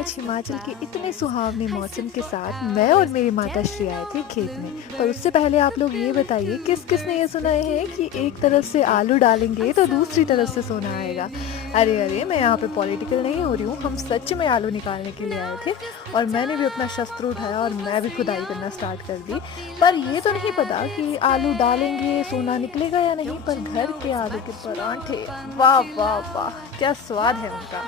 आज हिमाचल के इतने सुहावने मौसम के साथ मैं और मेरी माता श्री आए थे खेत में। पर उससे पहले आप लोग ये बताइए किस किस ने ये सुना है कि एक तरफ से आलू डालेंगे तो दूसरी तरफ से सोना आएगा। अरे अरे, मैं यहाँ पे पॉलिटिकल नहीं हो रही हूँ, हम सच में आलू निकालने के लिए आए थे। और मैंने भी अपना शस्त्र उठाया और मैं भी खुदाई करना स्टार्ट कर दी। पर ये तो नहीं पता कि आलू डालेंगे सोना निकलेगा या नहीं। पर घर के आलू के परांठे, वाह वाह वाह, क्या स्वाद है उनका।